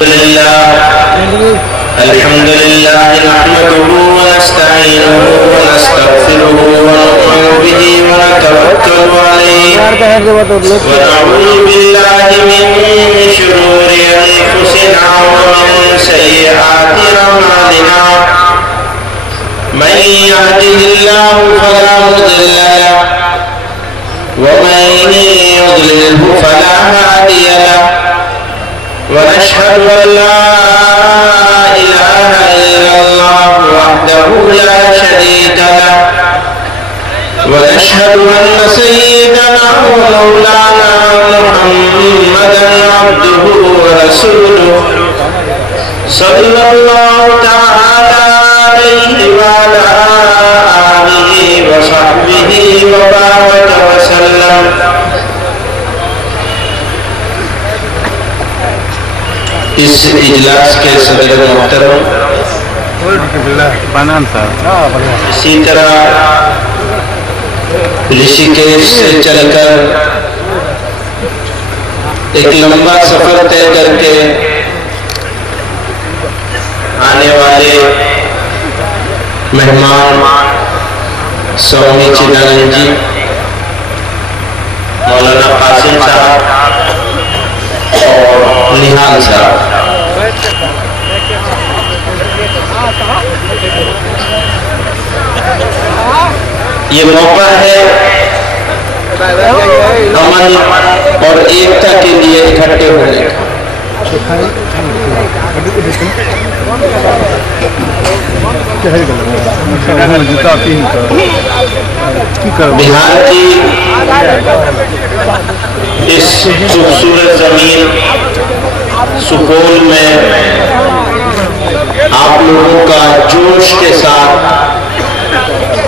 الحمد لله نحمده ونستعينه ونستغفره ونؤمن به ونتوكل عليه ونعوذ بالله من شرور أنفسنا ومن سيئات أعمالنا من يهده الله فلا مضل له ومن يضلله فلا هادي له ونشهد أن لا إله إلا الله وحده لا شريك له ونشهد أن سيدنا ومولانا محمدا عبده ورسوله صلى الله تعالى عليه وعلى آله وصحبه وبارك وسلم. اس اجلاس کے صدر محترم، اسی طرح رشیکیش سے چل کر ایک لمبا سفر طے کر کے آنے والے مہمان سوامی چدانند جی، مولانا قاسم صاحب اور نہال صاحب، یہ موقع ہے امن اور ایکتا کے لیے اکٹھے ہونے کا۔ بہار کی اس خوبصورت زمین سپول میں آپ لوگوں کا جوش کے ساتھ،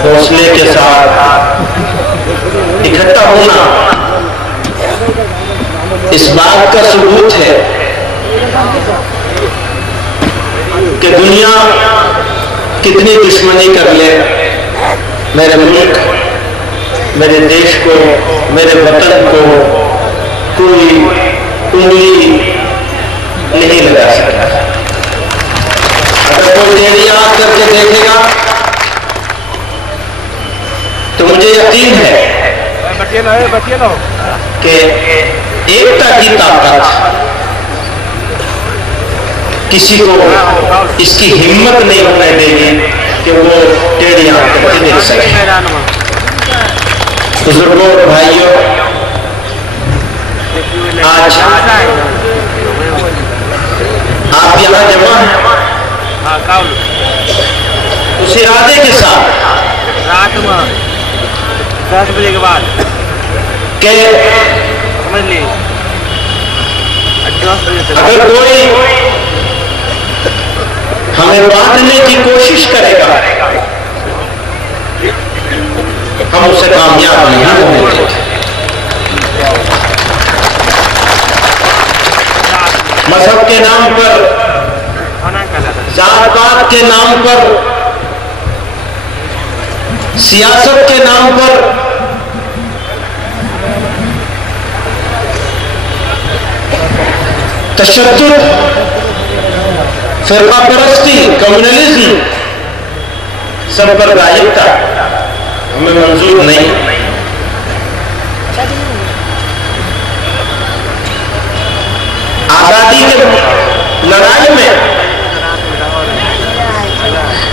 حوصلے کے ساتھ اکٹھا ہونا اس بات کا ثبوت ہے کہ دنیا کتنی دشمنی کر لے، میرے ملک، میرے دیش کو، میرے وطن کو کوئی انگلی نہیں لگا سکتا۔ اگر کوئی ٹیڑھی آنکھ کر کے دیکھے گا تو مجھے یقین ہے کہ ایکتا کی طاقت کسی کو اس کی ہمت نہیں ہونے دے گی کہ وہ ٹیڑھی آنکھ کر کے دیکھ سکے۔ بزرگوں اور بھائیوں، آج آپ یہاں جمع ہیں اس ارادے کے ساتھ کہ اگر کوئی ہمیں باندھنے کی کوشش کرے گا ہم اسے کامیاب نہیں ہونے دیں گے۔ مذہب کے نام پر، ذات پات کے نام پر، سیاست کے نام پر تشدد، فرقہ پرستی، کمیونلزم، سب پر غالبتا ہمیں منظور نہیں۔ آزادی کے لڑائی میں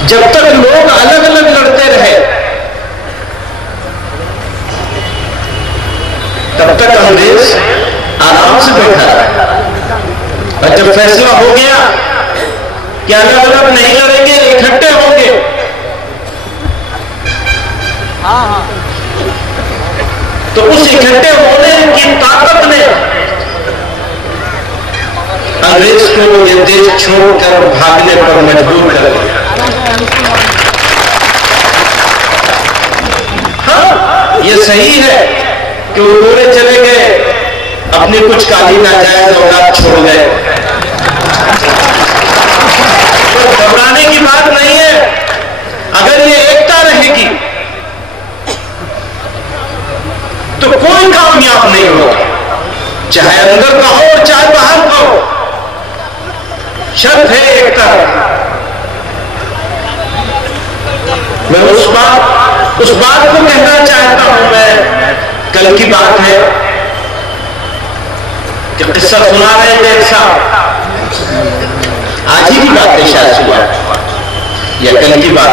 جب تک لوگ الگ الگ لڑتے رہے تب تک انگریز آرام سے بیٹھا رہا، اور جب فیصلہ ہو گیا کہ الگ الگ نہیں لڑیں گے، اکٹھے ہوں گے، تو اس اکٹھے ہونے کی طاقت نے انگریز کو یہ دیش چھوڑ کر بھاگنے پر مجبور کر دیا۔ ہاں، یہ صحیح ہے کہ وہ پورے چلے گئے، اپنی کچھ کالی ناجائز اولاد چھوڑ گئے، تو گھبرانے کی بات نہیں ہے۔ اگر یہ ایکتا رہے گی تو کوئی کامیاب نہیں ہوگا، چاہے اندر کا ہو چاہے باہر کا ہو۔ شرط ہے ایک طرف. میں اس بات کو کہنا چاہتا ہوں. میں کل کی بات ہے کہ قصہ سنا رہے تھے ایک صاحب, آج ہی کی بات ہے شاید صبح یا کل کی بات.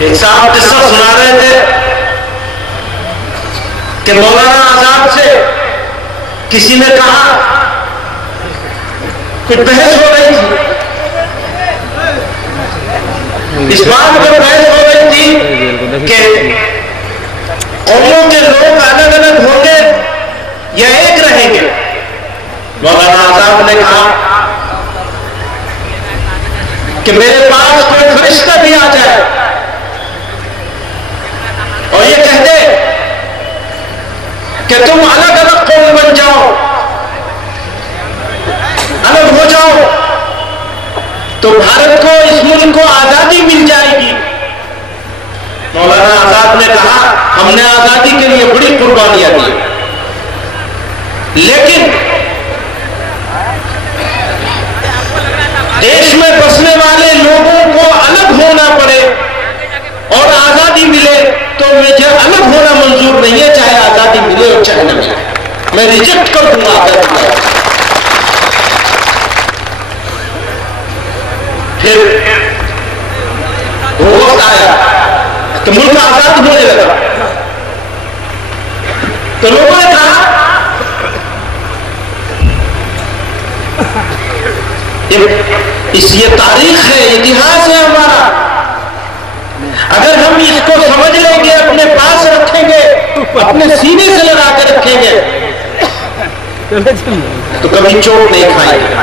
ایک صاحب قصہ سنا رہے تھے کہ مولانا آزاد سے کسی نے کہا, کچھ بحث ہو رہی تھی, اس بات پر بحث ہو رہی تھی کہ قوموں کے لوگ الگ الگ ہوں گے یا ایک رہیں گے. مولانا آزاد نے کہا کہ میرے پاس کوئی فرشتہ بھی آ جائے اور یہ کہہ دے کہ تم الگ الگ قوم بن جاؤ, الگ ہو جاؤ, تو بھارت کو, اس ملک کو آزادی مل جائے گی. مولانا آزاد نے کہا ہم نے آزادی کے لیے بڑی قربانیاں دی, لیکن دیش میں بسنے والے لوگوں کو الگ ہونا پڑے اور آزادی ملے تو مجھے الگ ہونا منظور نہیں ہے, چاہے آزادی ملے اور چاہے نہ ملے, میں ریجیکٹ کر دوں گا آزادی. پھر وہ وقت آیا کہ ملک آزاد ہونے لگا, تو لوگوں نے کہا یہ تاریخ ہے, اتہاس ہے ہمارا, اگر ہم اس کو سمجھ لیں گے, اپنے پاس رکھیں گے, اپنے سینے سے لگا کر رکھیں گے, تو کبھی چوٹ نہیں کھائیں گے.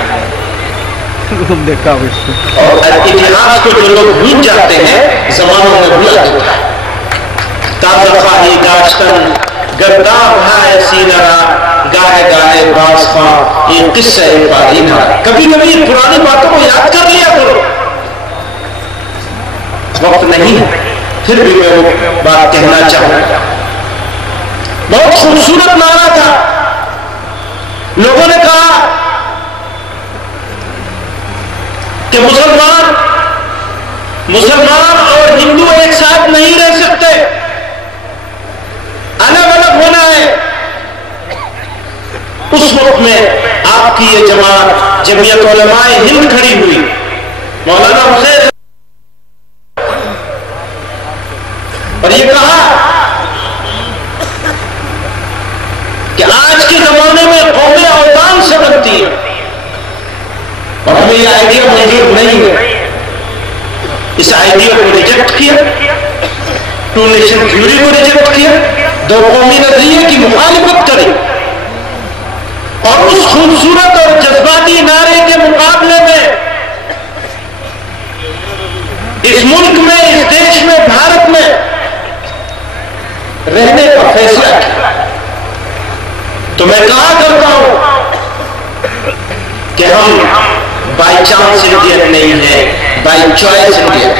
اور اتہاس کو جو لوگ بھول جاتے ہیں زمانوں میں بھولا جاتا ہے. تازہ خواہی گاشتن گرداب ہے سینرا, گاہے گاہے باز خواہ یہ قصہ پارینہ. کبھی کبھی پرانی باتوں کو یاد کر لیا کرو, وقت نہیں پھر بھی میں وہ بات کہنا چاہوں. بہت خوبصورت نعرہ تھا. لوگوں نے کہا کہ مسلمان اور ہندو ایک ساتھ نہیں رہ سکتے, الگ الگ ہونا ہے. اس وقت میں آپ کی یہ جماعت جمعیت علماء ہند کھڑی ہوئی, مولانا حسین, اور یہ کہا کہ آج کے زمانے میں قومیں اوطان سے بنتی ہیں اور ہمیں یہ آئیڈیا موجود نہیں ہے. اس آئیڈیا کو ریجیکٹ کیا, ٹو نیشن تھیوری کو ریجیکٹ کیا, دو قومی نظریے کی مخالفت کری, اور اس خوبصورت اور جذباتی نعرے کے مقابلے میں اس ملک میں, اس دیش میں, بھارت میں رہنے کا فیصلہ کیا. تو میں کہا کرتا ہوں کہ ہم بائی چانس انڈین نہیں ہیں, بائی چوائس انڈین.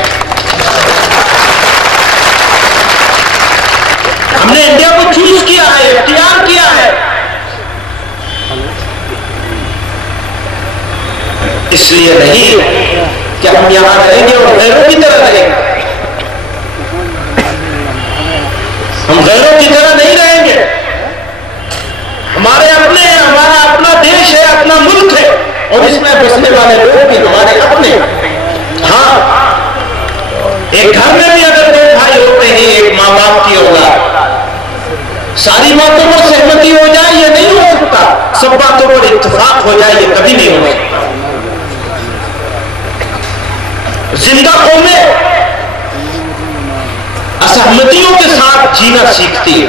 ہم نے انڈیا کو چوز کیا ہے, اختیار کیا ہے, اس لیے نہیں کہ ہم یہاں رہیں گے اور غیروں کی طرح رہیں گے. ہم غیروں کی طرح نہیں رہیں گے. ہمارے اپنے ہیں, ہمارا اپنا دیش ہے, اپنا ملک ہے, اور اس میں بسنے والے لوگ بھی ہمارے اپنے. ہاں, ایک گھر میں بھی اگر دو بھائی ہوتے ہیں, ایک ماں باپ کی اولاد, ساری باتوں پر سہمتی ہو جائے یہ نہیں ہو سکتا, سب باتوں پر اتفاق ہو جائے یہ کبھی نہیں ہو سکتا. زندہ قومیں اسہمتیوں کے ساتھ جینا سیکھتی ہے,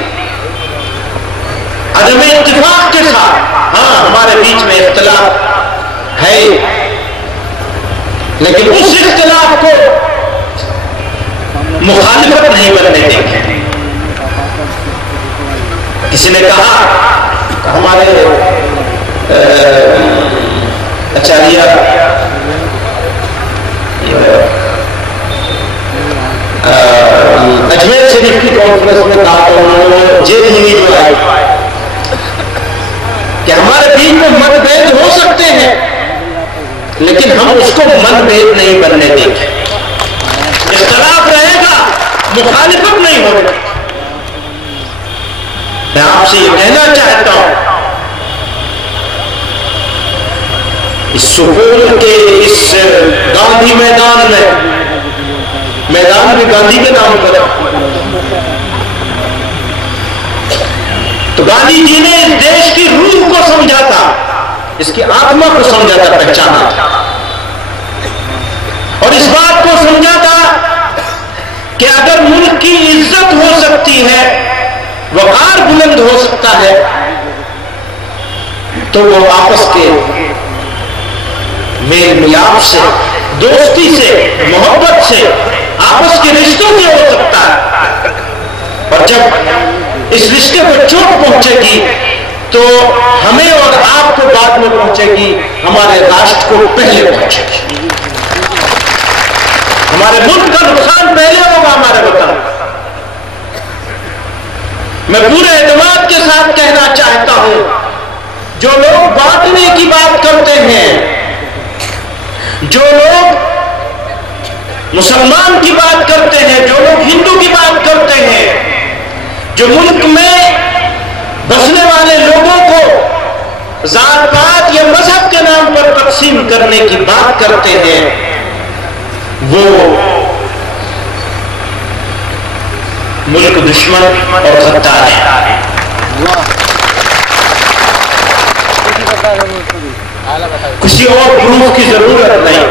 عدم اتفاق کے ساتھ. ہاں, ہمارے بیچ میں اختلاف ہے, لیکن اس اختلاف کو مخالفت نہیں بننے دیں گے. کسی نے کہا ہمارے اچاریہ اجمیر شریف کی کانفرنس میں کہا تو انہوں نے جیل ہی جو آئی کہ ہمارے بیچ میں مت بھید ہو سکتے ہیں لیکن ہم اس کو من بھید نہیں بننے دیں گے. اختلاف رہے گا, مخالفت نہیں ہوگی. میں آپ سے یہ کہنا چاہتا ہوں, اس سکول کے اس گاندھی میدان میں, میدان بھی گاندھی کے نام پر ہے, تو گاندھی جی نے اس دیش کی روح کو سمجھا تھا, اس کی آتما کو سمجھا تھا, پہچانا تھا, اور اس بات کو سمجھا تھا کہ اگر ملک کی عزت ہو سکتی ہے, وقار بلند ہو سکتا ہے, تو وہ آپس کے میل ملاپ سے, دوستی سے, محبت سے, آپس کے رشتوں سے ہو سکتا ہے. اور جب اس رشتے کو چوٹ پہنچے گی تو ہمیں اور آپ کو بعد میں پہنچے گی, ہمارے راشٹر کو پہلے پہنچے گی. ہمارے ملک کا نقصان پہلے ہوگا ہمارے وطن. میں پورے اعتماد کے ساتھ کہنا چاہتا ہوں, جو لوگ بانٹنے کی بات کرتے ہیں, جو لوگ مسلمان کی بات کرتے ہیں, جو لوگ ہندو کی بات کرتے ہیں, جو ملک میں بسنے والے لوگوں کو ذات پات یا مذہب کے نام پر تقسیم کرنے کی بات کرتے ہیں, وہ ملک دشمن اور غدار ہے. کسی اور پروف کی ضرورت نہیں,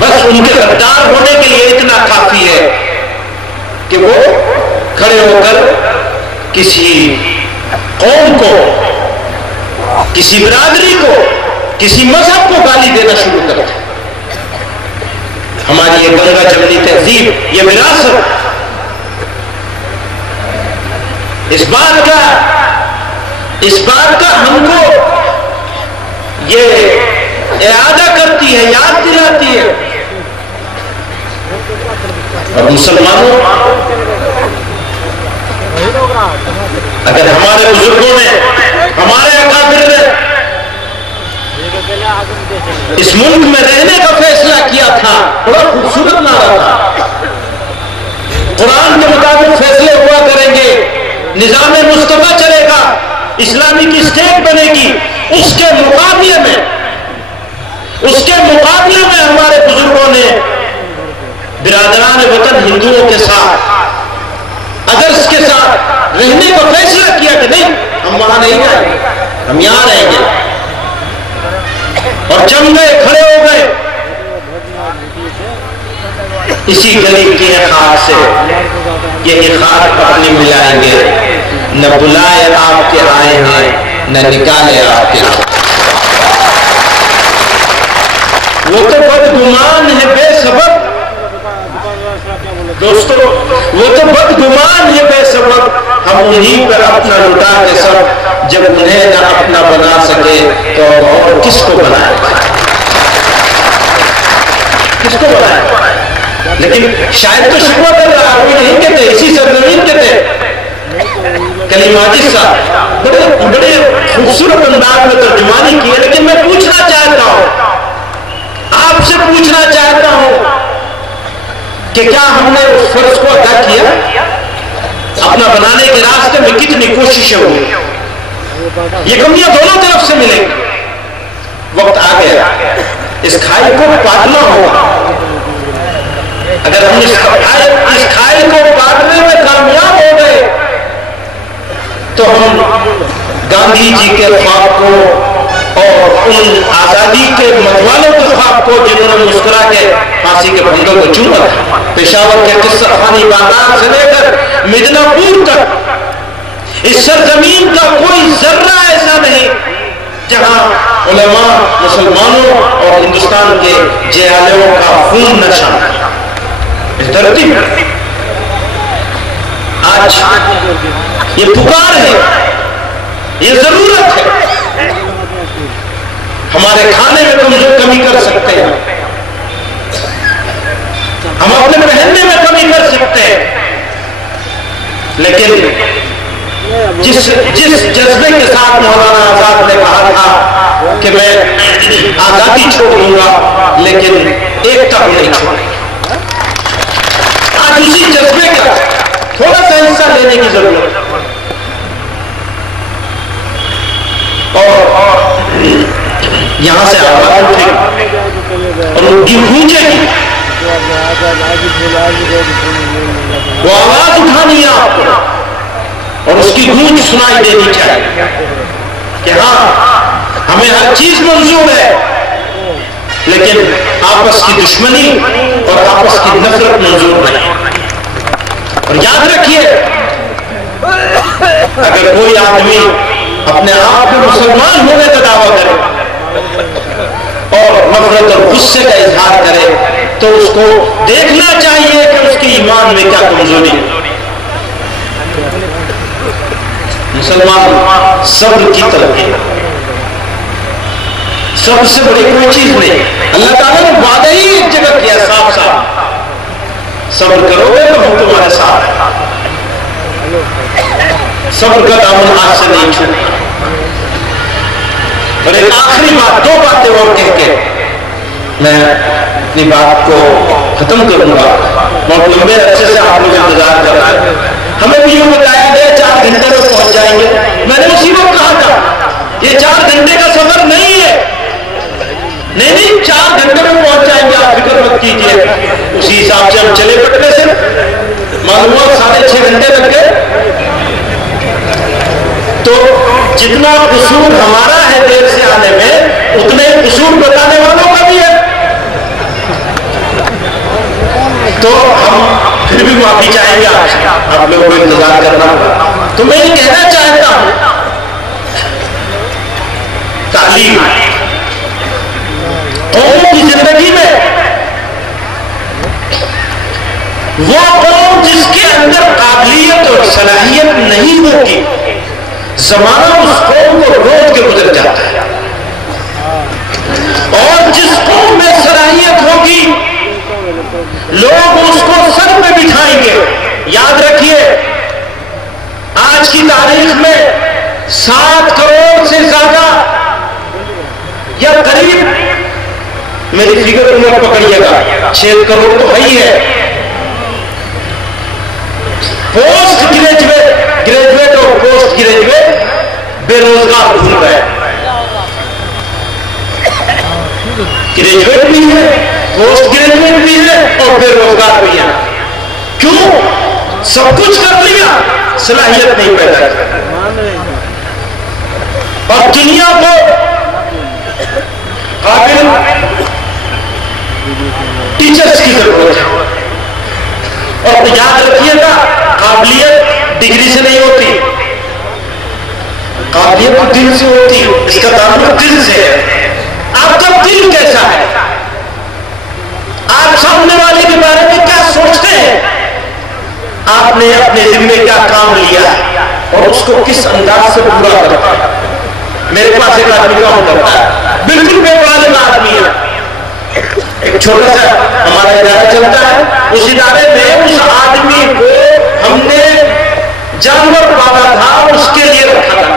بس ان کے غدار ہونے کے لیے اتنا کافی ہے کہ وہ کھڑے ہو کر کسی قوم کو, کسی برادری کو, کسی مذہب کو گالی دینا شروع کرتے ہیں. ہماری یہ گنگا جمنی تہذیب, یہ وراثت, اس بات کا ہم کو یہ اعادہ کرتی ہے, یاد دلاتی ہے. اور مسلمانوں, اگر ہمارے بزرگوں نے, ہمارے اکابر نے اس ملک میں رہنے کا فیصلہ کیا تھا, بڑا خوبصورت نعرہ تھا, قرآن کے مطابق فیصلے ہوا کریں گے, نظام مصطفیٰ چلے گا, اسلامی کی اسٹیٹ بنے گی. اس کے مقابلے میں ہمارے بزرگوں نے برادران وطن ہندوؤں کے ساتھ, ادرس کے ساتھ رہنے کا فیصلہ کیا کہ نہیں, ہم وہاں نہیں جائیں گے, ہم یہاں رہیں گے. اور جم گئے, کھڑے ہو گئے. اسی گلی کی خاک سے یہ خاک اپنی ملائیں گے, نہ بلائے آپ کے آئے ہیں, نہ نکالے آپ کے. وہ تو بدگمان ہے بے سبب دوستو, وہ تو بدگمان ہے بے سبب, ہم انہیں پر اپنا لٹا کے سب, جب انہیں نہ اپنا بنا سکے تو اور کس کو بنائے, کس کو بنائے. لیکن شاید تو شکوہ کر رہا, وہ نہیں کہتے, اسی سرزمین کہتے کلیماتی صاحب بڑے خوبصورت انداز میں ترجمانی کی ہے. لیکن میں پوچھنا چاہتا ہوں, آپ سے پوچھنا چاہتا ہوں کہ کیا ہم نے اس فرض کو ادا کیا؟ اپنا بنانے کے راستے میں کتنی کوششیں ہوئی, یہ کمیاں دونوں طرف سے ملیں گی. وقت آ گیا, اس کھائی کو پاٹنا ہوگا. اگر ہم اس کھائی کو پاٹنے میں کامیاب ہو گئے تو ہم گاندھی جی کے خواب کو اور ان آزادی کے متوالوں کے خواب کو, جنہوں نے مسکرا کے پھانسی کے پھندوں کو چوما تھا, پشاور کے قصہ خانی بازار سے لے کر مدنہ پور تک, اس سرزمین کا کوئی ذرہ ایسا نہیں جہاں علماء, مسلمانوں اور ہندوستان کے جہالوں کا خون نہ شامل ہے. اس دھرتی میں آج یہ پکار ہے, یہ ضرورت ہے. ہمارے کھانے میں تو جو کمی کر سکتے ہیں, ہم اپنے پہننے میں کمی کر سکتے ہیں, لیکن جس جذبے کے ساتھ مولانا آزاد نے کہا تھا کہ میں آزادی چھوڑ دوں گا لیکن ایکتا کو نہیں چھوڑیں گا. آج اسی جذبے کا تھوڑا سا حصہ لینے کی ضرورت ہے. اور یہاں سے آواز اٹھے گی اور ان کی گونجے گی. وہ آواز اٹھانی ہے آپ کو اور اس کی گونج سنائی دینی چاہیے کہ ہاں ہمیں ہر چیز منظور ہے لیکن آپس کی دشمنی اور آپس کی نفرت منظور نہیں. اور یاد رکھیے اگر کوئی آدمی اپنے آپ کو مسلمان ہونے کا دعویٰ کرے اور نفرت اور غصے کا اظہار کرے تو اس کو دیکھنا چاہیے کہ اس کی ایمان میں کیا کمزوری ہے. مسلمان صبر کی طرف ہے. سب سے بڑی کوئی چیز نہیں. اللہ تعالیٰ نے وعدہ ہی ایک جگہ کیا صاف صاف, صبر کرو گے تو ہم تمہارے ساتھ ہیں. صبر کا دامن ہاتھ سے نہیں چھوٹے. اور ایک آخری بات, 2 باتیں اور کہہ کے میں اپنی بات کو ختم کروں گا. بہت لمبے عرصے سے آپ لوگ انتظار کر رہے ہیں. ہمیں بھی یوں بتایا گیا 4 گھنٹے میں پہنچ جائیں گے. میں نے اسی وقت کہا تھا یہ 4 گھنٹے کا سفر نہیں ہے. نہیں 4 گھنٹے میں پہنچ جائیں گے, آپ فکر مت کیجیے. اسی حساب سے ہم چلے پٹنے سے معلوم ہوا 6.5 گھنٹے لگ گئے. تو جتنا قصور ہمارا ہے دیر سے آنے میں اتنے قصور بتانے والوں کا بھی ہے. تو ہم پھر بھی معافی چاہیں گے آپ سے, آپ لوگوں کو انتظار کرنا ہوگا. تو میں یہ کہنا چاہتا ہوں تعلیم قوموں کی زندگی میں وہ قوم جس کے اندر قابلیت اور صلاحیت نہیں ہوگی زمانہ اس قوم کو روک کے گزر جاتا ہے. اور جس قوم میں صلاحیت ہوگی لوگ اس کو سر پہ بٹھائیں گے. یاد رکھیے آج کی تاریخ میں 7 کروڑ سے زیادہ یا قریب, میری فگر کو مت پکڑیے گا, 6 کروڑ تو ہی ہے, پوسٹ گریجویٹ اور پوسٹ گریجویٹ بے روزگار گھوم رہے ہیں. گریجویٹ بھی ہے, پوسٹ گریجویٹ بھی ہے اور بے روزگار بھی ہے. کیوں؟ سب کچھ کر لیا, صلاحیت نہیں پیدا کی. اور دنیا کو قابل ٹیچرز کی ضرورت ہے. اور یاد رکھیے گا قابلیت ڈگری سے نہیں ہوتی, قابلیت دل سے ہوتی ہے. اس کا تعلق دل سے ہے. آپ کا دل کیسا ہے, آپ سامنے والے کے بارے میں کیا سوچتے ہیں, آپ نے اپنے دل میں کیا کام لیا اور اس کو کس انداز سے پورا کرتا ہے. میرے پاس ایک آدمی کام کرتا ہے, بالکل بے معلوم آدمی ہے. ایک چھوٹا سا ہمارا ادارہ چلتا ہے, اس ادارے میں اس آدمی کو ہم نے جانور پالا تھا, اس کے لیے رکھا تھا.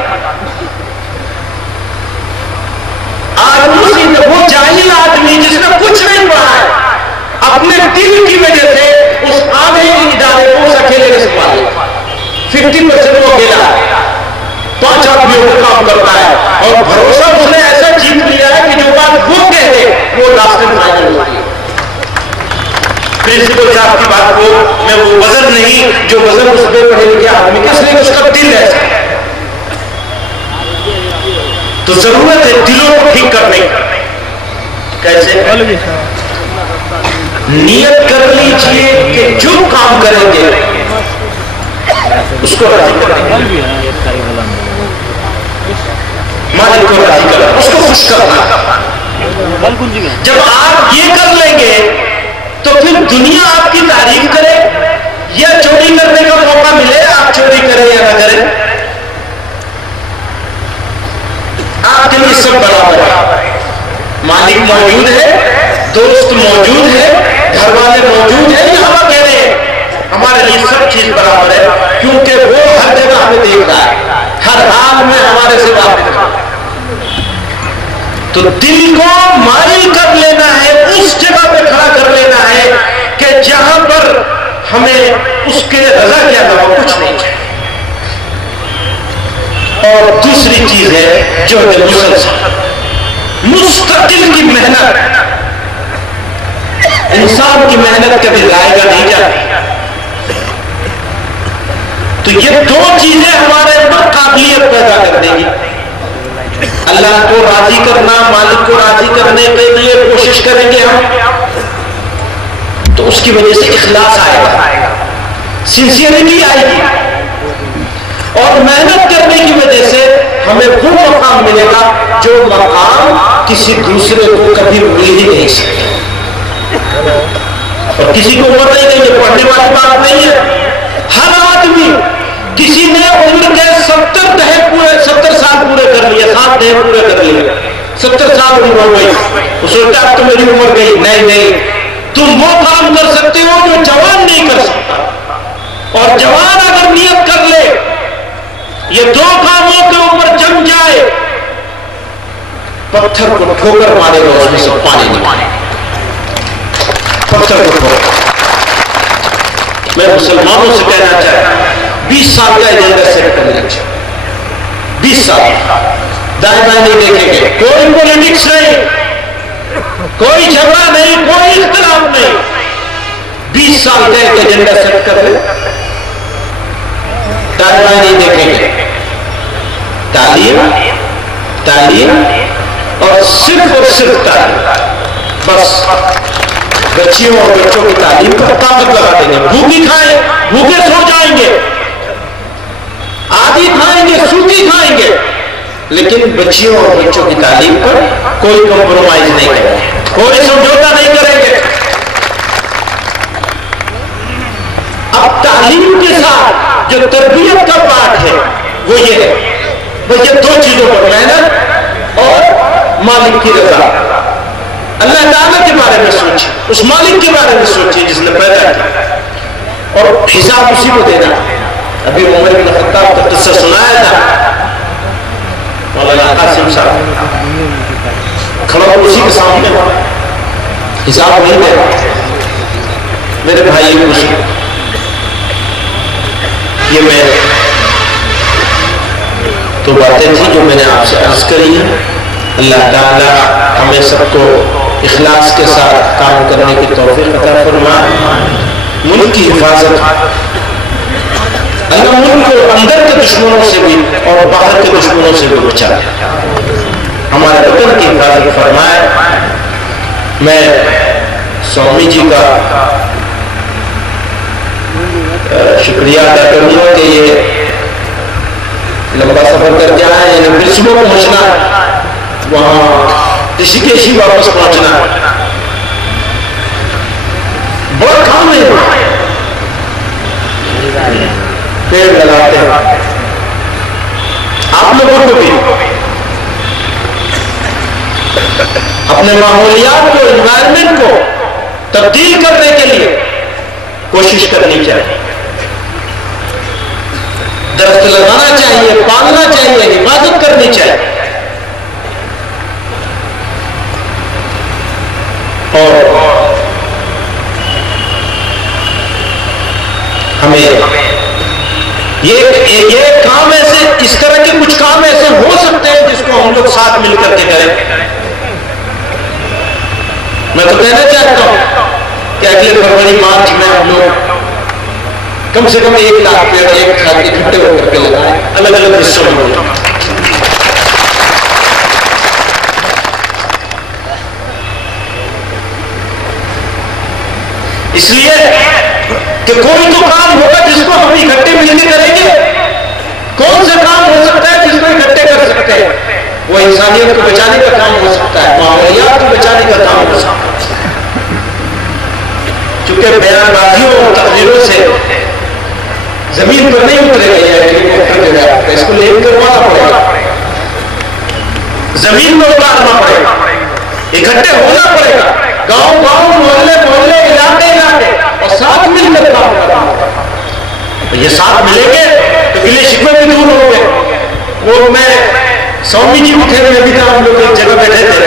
وہ جاہل آدمی جس نے کچھ نہیں پڑھا ہے اپنے دل کی وجہ سے اس آدھے ادارے کو اس اکیلے نے سنبھالا. 50% وہ اکیلا ہے, 5 آدمیوں کو کام کرتا ہے اور بھروسہ اس نے ایسا جیت لیا ہے کہ جو بات وہ کہتے وہ راستے میں فائنل ہوتی ہے. پرنسپل صاحب کی بات کو میں وہ وزن نہیں جو وزن اس پہ پڑھے لکھے آدمی کے, اس لیے اس کا دل ایسا ہے. تو ضرورت ہے دلوں کو ٹھیک کرنے کی. کیسے؟ نیت کر لیجئے کہ جو کام کریں گے اس کو راضی کریں گے, مالک کو راضی کرنا, اس کو خوش کرنا. جب آپ یہ کر لیں گے تو پھر دنیا آپ کی تعریف کرے یا چوری کرنے کا موقع ملے, آپ چوری کریں یا نہ کریں, آپ کے لیے سب برابر ہے. مالک موجود ہے, دوست موجود ہے, گھر والے موجود ہیں, یہاں کہہ رہے ہیں ہمارے لیے سب چیز برابر ہے کیونکہ وہ ہر جگہ ہمیں دیکھ رہا ہے, ہر حال میں ہمارے سے واقف ہے. تو دل کو مائل کر لینا ہے، اس جگہ پہ کھڑا کر لینا ہے کہ جہاں پر ہمیں اس کے رضا کے علاوہ کچھ نہیں چاہیے۔ اور دوسری چیز ہے جو مستقل کی محنت، انسان کی محنت کبھی ضائع نہیں جاتی۔ تو یہ دو چیزیں ہمارے اندر قابلیت پیدا کر دیں گی۔ اللہ کو راضی کرنا، مالک کو راضی کرنے کے لیے کوشش کریں گے ہم، تو اس کی وجہ سے اخلاص آئے گا، سنسیئرٹی آئے گی، اور محنت کرنے کی وجہ سے ہمیں وہ مقام ملے گا جو مقام کسی دوسرے کو کبھی مل ہی نہیں سکتا۔ اور کسی کو عمر نہیں کہ یہ پڑھنے والی بات نہیں ہے، ہر آدمی، کسی نے عمر کے 70 سال پورے کر لیے، 7 دہے پورے کر لیے، 70 سال عمر ہو گئی، وہ سوچتا اب تو میری عمر گئی۔ نہیں، تم وہ کام کر سکتے ہو جو جوان نہیں کر سکتا، اور جوان اگر نیت کر لے یہ دو کاموں کے اوپر جم جائے، پتھر کو ٹھوکر مارے گا، اس میں سے پانی نکالے گا، پتھر کو ٹھوکر۔ میں مسلمانوں سے کہنا چاہتا ہوں 20 سال کا ایجنڈا سیٹ کر لینا چاہیے، 20 سال دائیں بائیں نہیں دیکھیں گے، کوئی پولیٹکس نہیں، کوئی جھگڑا نہیں، کوئی اختلاف نہیں، 20 سال کا ایک ایجنڈا سیٹ کر لیں، دائیں بائیں نہیں دیکھیں گے، تعلیم اور صرف تعلیم، بس بچیوں اور بچوں کی تعلیم پر طاقت لگا دیں گے، بھوکی کھائیں بھوکے سو جائیں گے، آدھی کھائیں گے سوکھی کھائیں گے، لیکن بچیوں اور بچوں کی تعلیم پر کوئی کمپرومائز نہیں کریں گے، کوئی سمجھوتا نہیں کریں گے۔ اب تعلیم کے ساتھ جو تربیت کا پارٹ ہے وہ یہ ہے، وہ یہ دو چیزوں پر محنت اور مالک کی رضا۔ اللہ تعالیٰ کے بارے میں سوچیں، اس مالک کے بارے میں سوچیں جس نے پیدا کیا، اور حساب اسی کو دینا۔ ابھی عمر بن خطاب کا قصہ سنایا تھا، مولانا قاسم صاحب کھڑا ہو اسی کے سامنے، حساب نہیں دے رہا۔ میرے بھائی یہ میں تو باتیں تھیں جو میں نے آپ سے عرض کری ہیں۔ اللہ تعالیٰ ہمیں سب کو اخلاص کے ساتھ کام کرنے کی توفیق عطا فرمائے، ملک کی حفاظت، اللہ ملک کو اندر کے دشمنوں سے بھی اور باہر کے دشمنوں سے بھی بچائے، ہمارے وطن کی حفاظت فرمائے۔ میں سوامی جی کا شکریہ ادا کروں گا کہ یہ لمبا سفر کر کے آئے، یعنی پھر صبح پہنچنا، وہاں رشیکیش ہی واپس پہنچنا، بڑا کام ہے۔ پیڑ لگاتے ہیں، آپ لوگوں کو بھی اپنے ماحولیات کو، انوائرمنٹ کو تبدیل کرنے کے لیے کوشش کرنی چاہیے، درخت لگانا چاہیے، پالنا چاہیے، حفاظت کرنی چاہیے، اور ہمیں یہ کام ایسے، اس طرح کے کچھ کام ایسے ہو سکتے ہیں جس کو ہم لوگ ساتھ مل کر کے کریں۔ میں تو کہنا چاہتا ہوں کہ اگلے فروری مارچ میں ہم لوگ کم سے کم 1 لاکھ پیڑ ایک ساتھ اکٹھے ہو کر کے لگائیں، الگ الگ حصوں میں۔ اس لیے کہ کوئی تو کام ہوگا جس کو ہم اکٹھے مل کے کریں گے، کون سا کام ہو سکتا ہے جس کو اکٹھے کر سکتے ہیں؟ وہ انسانیت کو بچانے کا کام ہو سکتا ہے، ماحولیات کو بچانے کا کام ہو سکتا ہے۔ چونکہ بیان بازیوں اور تقریروں سے زمین پر نہیں اترے گا، اس کو لے کر کروانا پڑے گا، زمین میں اتارنا پڑے گا، اکٹھے ہونا پڑے گا، گاؤں گاؤں، محلے محلے، علاقے علاقے، اور ساتھ مل کر کام کرنا۔ یہ ساتھ ملیں گے تو گلے شکوے بھی دور ہوں گے۔ وہ میں سوامی جی کو کہنے میں بھی تھا، ہم لوگ ایک جگہ بیٹھے تھے،